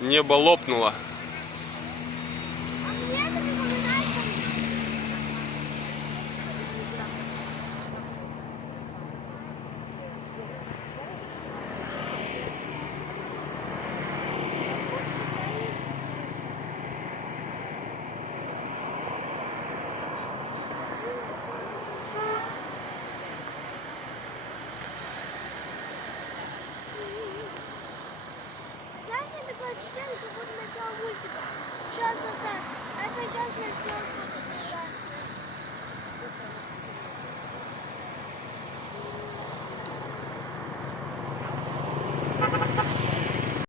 Небо лопнуло. Такое ощущение, как будто начало мультика. Сейчас это сейчас начнется.